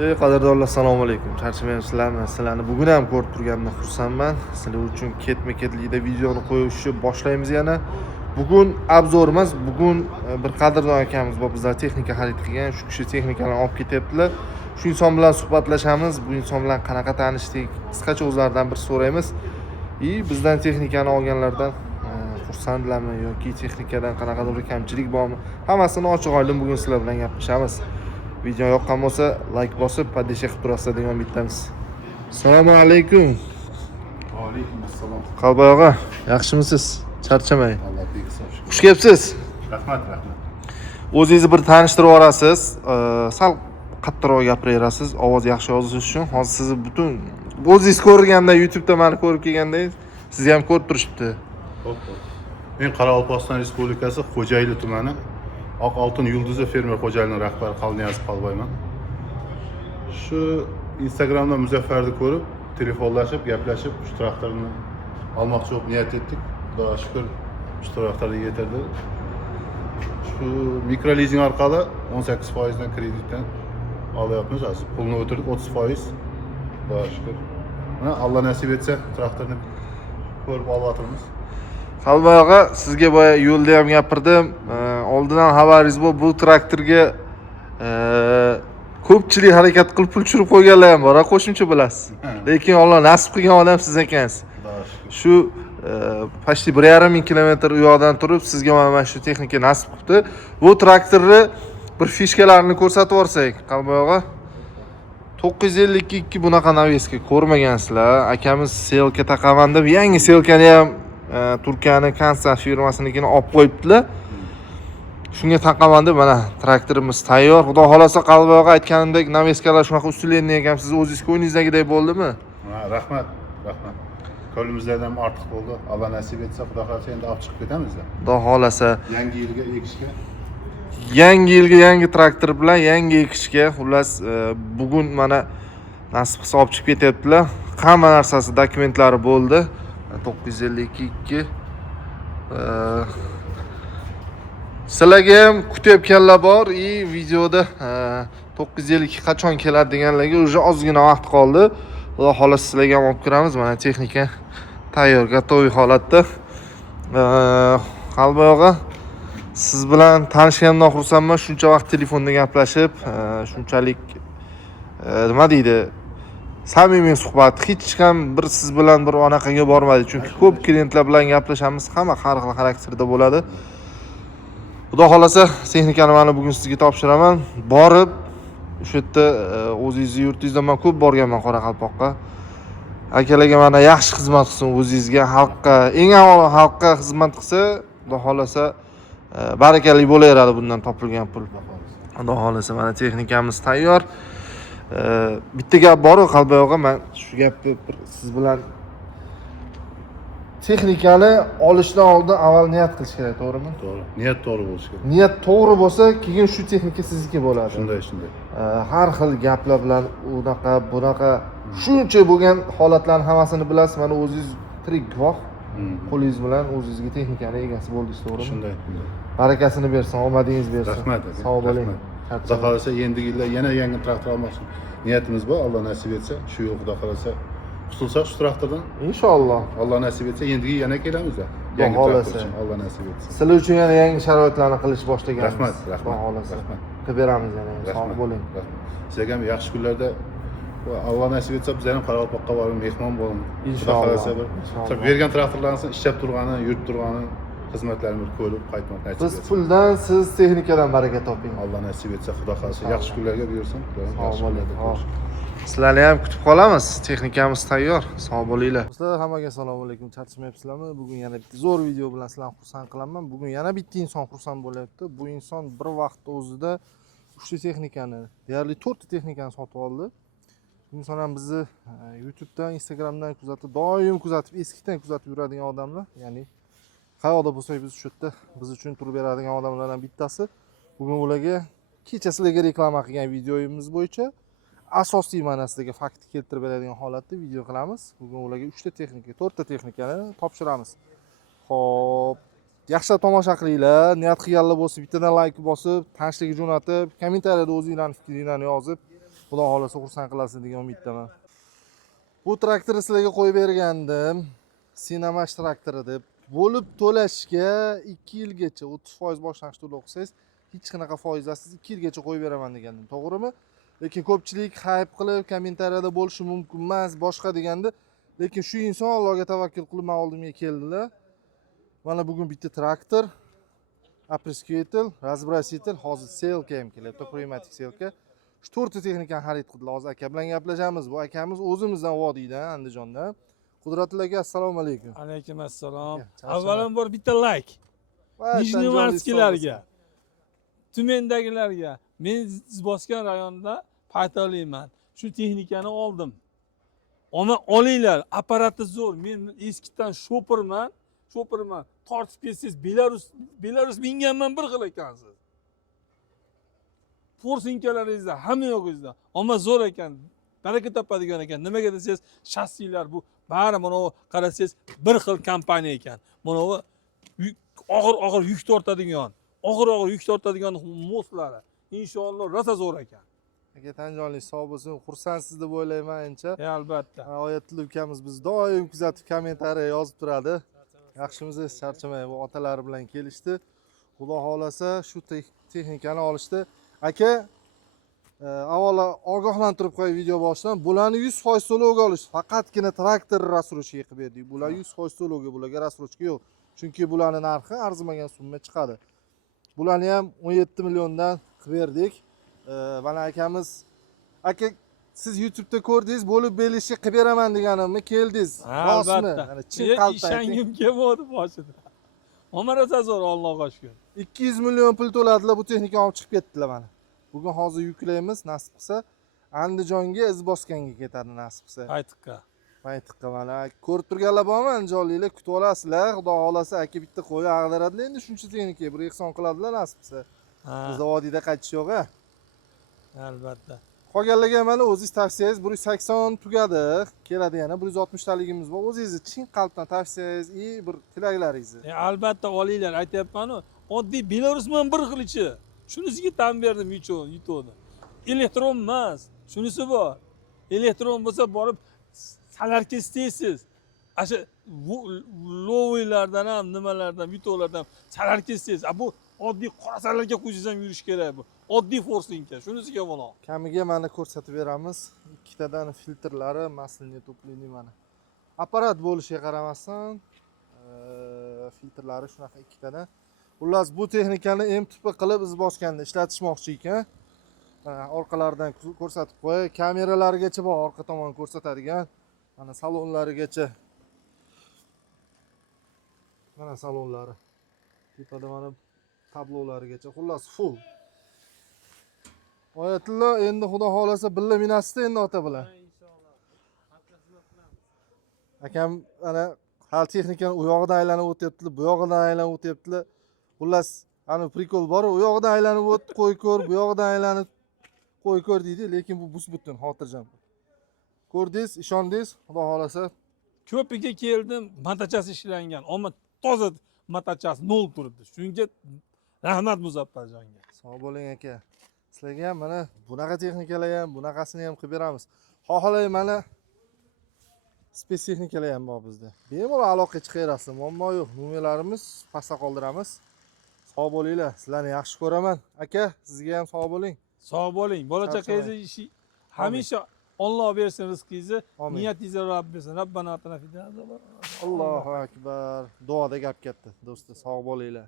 Qadrdonlar, assalomu alaykum. Charchamayapsizlarmi? Sizlarni bugun ham ko'rib turganimdan xursandman. Sizlar uchun ketma-ketlikda videoni qo'yishni boshlaymiz yana. Bugun obzor emas, bugun bir qadrdon akamiz bor, bizlar texnika xarid qilgan, shu kishi texnikalarni olib ketyaptilar. Shu inson bilan suhbatlashamiz. Bu inson bilan qanaqa tanishdik, qisqacha o'zlaridan bir so'raymiz. Bizdan texnikani olganlardan xursandlarmi yoki texnikadan qanaqadir bir kamchilik bormi? Hammasini ochiq-oydin bugun sizlar bilan gaplashamiz. Video yoqqan bo'lsa, like bosib, poddesh qilib turasizlar degan umiddamiz. Assalomu alaykum. Va alaykum assalom. Qalbay og'a, yaxshimisiz? Charchamang. Alloh bersin. Xush kelibsiz. Rahmat. O'zingizni bir tanishtirib olasiz. Sal qattiqroq gapiraverasiz, ovoz yaxshi yozish uchun. Hozir sizni butun o'zingiz ko'rganda, YouTube'da meni ko'rib kelganda, sizni ham ko'rib turishibdi. Xo'p. Men Qoraqalpog'iston Respublikasi Xo'jayli tumani Oq Oltin Yulduzi fermer xo'jaligining rahbari Qalniyazov Qalbayman. Shu Instagramda Muzaffarni ko'rib, telefonlashib, gaplashib, shu traktorni olmoqchi bo'lib niyat etdik. Xudoga shukr, shu traktorni yetirdi. Shu mikrolizing orqali 18% dan kreditdan olyapmiz. Hozir pulni o'tirdik 30%. Xudoga shukr. Mana Alloh nasib etsa traktorni ko'rib olyapmiz. Qalbay og'a, sizga boya yo'lda ham gapirdim. Oldindan xabaringiz bor, bu traktorga ko'pchilik harakat qilib pul tushirib qo'yganlar ham bor, qo'shimcha bilasiz. Lekin Alloh nasib qilgan odam siz ekansiz. Shu почти 1,5 ming kilometr u yoqdan turib sizga mana shu texnika nasib qilibdi. Bu traktorni bir fishkalarini ko'rsatib yorsak, Qalbay og'a. 952 bunaqa naveska ko'rmagansizlar. Akamiz selka taqaman deb yangi selkani ham Turkiyaning Kansan firmasinikini olib qo'yibdilar. Shunga taqaman deb mana traktorimiz tayyor. Xudo xolasa Qalbay og'a aytganimdek naveskalar shunaqa ustilenni ham siz o'zingiz ko'nglingizdagidek bo'ldimi? Rahmat. Qo'limizdan ham ortiq bo'ldi. Alloh nasib etsa, Xudo xolasa endi olib chiqib ketamiz. Xudo xolasa Yangi yilga ekishga. Yangi yilga yangi traktor bilan yangi ekishga, xullas bugun mana nasib qilsa olib chiqib ketyaptilar. Hamma narsasi dokumentlari bo'ldi. 952 sizlarga ham kutayotganlar bor. Videoda 952 qachon keladi deganlarga уже ozgina vaqt qoldi. Xudo xolasa sizlarga ham olib kiramiz. Mana texnika tayyor, gatoviy holatda. Qalbay og'a, siz bilan tanishganimdan xursandman. Shuncha vaqt telefonda gaplashib, shunchalik nima deydi? Samimiy suhbat, hech ham bir siz bilan bir anaqaga bormadi. Chunki ko'p klientlar bilan gaplashamiz, hamma har xil xarakterda bo'ladi. Xudo xolasa texnikani mana bugun sizga topshiraman. Borib, o'sha yerda o'zingizning yurtingizda men ko'p borganman Qoraqalpoqqa. Akalarga mana yaxshi xizmat qilsin o'zingizga, xalqqa, eng avvalo xalqqa xizmat qilsa, xudo xolasa barakali bo'laveradi bundan topilgan pul. Xudo xolasa mana texnikamiz tayyor. Bitta gap bor, Qalbay og'a, men shu gapni siz bilan texnikani olishdan oldin avval niyat qilish kerak, to'g'rimi? To'g'ri. Niyat to'g'ri bo'lishi kerak. Niyat to'g'ri bo'lsa, keyin shu texnika sizniki bo'ladi. Shunday. Har xil gaplar bilan unaqa, bunaqa shuncha bo'lgan holatlarning hammasini bilasiz. Mana o'zingiz tirik guvoh. Qo'lingiz bilan o'zingizga texnikani egasi bo'ldingiz, to'g'rimi? Shunday. Barakasini bersin, omadingiz bersin. Rahmat. Sog' bo'ling. Xudo xolasa endi yilda yana yangi traktor olmoqchi niyatimiz bor. Alloh nasib etsa, shu yil Xudo xolasa qutulsak shu traktordan. Inshaalloh. Alloh nasib etsa endi yana kelamiz. Yangi traktor. Alloh nasib etsa. Sizlar uchun yana yangi sharoitlarni qilish boshlaganmiz. Rahmat. Rahmat. Qilib beramiz yana. Sog' bo'ling. Sizlarga ham yaxshi kunlarda Alloh nasib etsa biz ham Qoraqalpoqqa borib mehmon bo'ling. Inshaalloh. Bergan traktorlarni ishlab turgani, yurib turgani xizmatlarini ko'rib qaytmoq nasib etsa. Biz puldan, siz texnikadan baraka toping. Alloh nasib etsa, Xudo xolasa yaxshi kunlarga buyursin. Sog' bo'ling. Sizlarni ham kutib qolamiz. Texnikamiz tayyor. Sog' bo'linglar. Do'stlar, hammaga assalomu alaykum. Charchamayapsizlarmi? Bugun yana bitta zo'r video bilan sizlarni xursand qilaman. Bugun yana bitta inson xursand bo'lyapti. Bu inson bir vaqt o'zida 3 ta texnikani, deyarli 4 ta texnikani sotib oldi. Bu inson ham bizni YouTube'dan, Instagram'dan doim kuzatib, eskidan kuzatib yuradigan odamlar. Ya'ni qayerda bo'lsak biz shu yerda biz uchun turib beradigan odamlardan bittasi. Bugun ularga kecha sizlarga reklama qilgan videomiz bo'yicha asosiy ma'nosidagi faktni keltirib beradigan holatda video qilamiz. Bugun ularga 3 ta texnika, 4 ta texnikani topshiramiz. Xo'p, yaxshi tomosha qilinglar. Niyat qilganlar bo'lsa, bittadan like bosib, tanishlarga jo'natib, kommentariyada o'zingizlarning fikringizni yozib, Xudo xolasa xursand qilasiz degan umiddaman. Bu traktorni sizlarga qo'yib bergandim. Sinamash traktori deb. Bo'lib to'lashga 2 yilgacha 30% boshlang'ich to'lov qilsangiz, hech qanaqa foizasiz 2 yilgacha qo'yib beraman degandim. To'g'rimi? Lekin ko'pchilik hype qilib, kommentariyada bo'lishi mumkin emas, boshqa deganda, lekin shu inson Allohga tavakkul qilib men oldimga keldilar. Mana bugun bitta traktor, опрыскиватель, разбраситель, hozir selka ham kelyapti, pnevmatik selka. Shu 4 ta texnikani xarid qildilar. Hozir aka bilan gaplashamiz. Bu akamiz o'zimizdan Vodiydan, Andijondan. Qudratilla aka, assalomu alaykum. Alaykum assalom. Avvalambor bitta like. Va Nijnemarskilarga, tumendagilarga, men siz bosgan rayonda paytalayman. Shu texnikani oldim. Ona olinglar, apparati zo'r. Men eskidan shoperman. Tortib kelsangiz Belarus minganman bir xil ekansiz. Forsinkalaringizda, hamma yo'g'ingizda. Ammo zo'r ekan. Baraka topadigan ekan. Nimaga desangiz, shassilar bu bari mana bu qarasangiz bir xil kompaniya ekan. Mana bu og'ir yuk tortadigan, yuk tortadigan moslari. Inshaalloh rosa zo'r ekan. Aka tanjonlik sog' bo'lsin, xursandsiz deb o'ylayman ancha. Albatta. Oyatilla ukamiz biz doim kuzatib kommentariya yozib turadi. Yaxshimisiz, charchamay bu otalari bilan kelishdi. Xudo xolasa shu texnikani olishdi. Aka, avvalo ogohlantirib qo'y video boshidan. Bularni 100% to'lovga olish. Faqatgina traktor rassrochka qilib berdik. Bular 100% to'lovga, bularga rassrochka yo'q. Chunki bularning narxi arzimagan summa chiqadi. Bularni ham 17 milliondan qilib berdik. Mana akamiz, aka siz YouTube'da ko'rdingiz, bo'lib belishga qilib beraman deganimni keldingiz. Rostmi? Mana chin qalbdan ishongim kelmadi boshida. Ammo rosa zo'r, Allohga shukr. 200 million pul to'ladilar, bu texnikani olib chiqib ketdilar mana. Bugun hozir yuklaymiz, nasib qilsa Andijonga iz bosganga ketadi nasib qilsa. Paytiqqa mana ko'rib turganlar bormi? Andijonliklar kutib olasizlar. Xudo xolasa aka bitta qo'y ag'daradilar, endi shuncha texnika bir ehson qiladilar nasib qilsa. Bizda vodiyda qaytish yo'q-a. Albatta. Qolganlarga mana o'zingiz tavsiyangiz 180 tugadi. Keladi yana 160 taligimiz bor. O'zingizni chin qalbdan tavsiyangiz, bir tilaklaringizni. Albatta olinglar, aytayapman-ku. Oddiy Belarusman bir xil ichi. Shunisiga tan berdim yutuvni. Elektron emas. Shunisi bor. Elektron bo'lsa borib salarga istaysiz. Asha lovilardan ham, nimalardan, yutuvlardan salarga istaysiz. Bu oddiy qora salarga qo'ysangiz ham yurish kerak bu. Oddiy forsinka. Shunisiga mana. Kamiga mana ko'rsatib beramiz. Ikkitadan filtrlari, maslini to'playni mana. Apparat bo'lishiga qaramasdan, filtrlari shunaqa ikkitadan. Xullas bu texnikani M-tipi qilib iz bosganda ishlatishmoqchi ekan. Mana orqalaridan ko'rsatib qo'y. Kameralarigacha bor, orqa tomon ko'rsatadigan. Mana salonlarigacha. Mana salonlari. Tepada mana tablolarigacha. Xullas full. Oyatilla endi xudo xolasa billa minasizda endi ota bilan. Inshaalloh. Hamkasblar qilamiz. Akam ana hal texnikani u yog'idan aylanib o'tyaptilar, bu yog'idan aylanib o'tyaptilar. Xullas, ana prikol bor, u yog'idan aylanib o't, qo'y ko'r, bu yog'idan aylanib qo'y ko'r deydi, lekin bu bus-butun, xotirjam. Ko'rdingiz, ishondingiz, xudo xolasa. Ko'piga keldim, matachasi ishlangan, ammo toza matachasi nol turibdi. Shunga rahmat Muzaffarjonga. Sog' bo'ling aka. Sizlarga ham mana bunaqa texnikalar ham, bunaqasini ham qilib beramiz. Xohlay mana spes texnikalar ham bor bizda. Bemalol aloqa chiqarasiz, muammo yo'q. Nomerlarimiz pastda qoldiramiz. Sog' bo'linglar. Sizlarni yaxshi ko'raman. Aka, sizga ham sog' bo'ling. Sog' bo'ling. Bola chaqangizni ishi hamisha Alloh bersin rizqingizni. Niyatingizni Robbim bersin. Robbana atina fid dunya. Allohu akbar. Duoda gap katta, do'stlar. Sog' bo'linglar.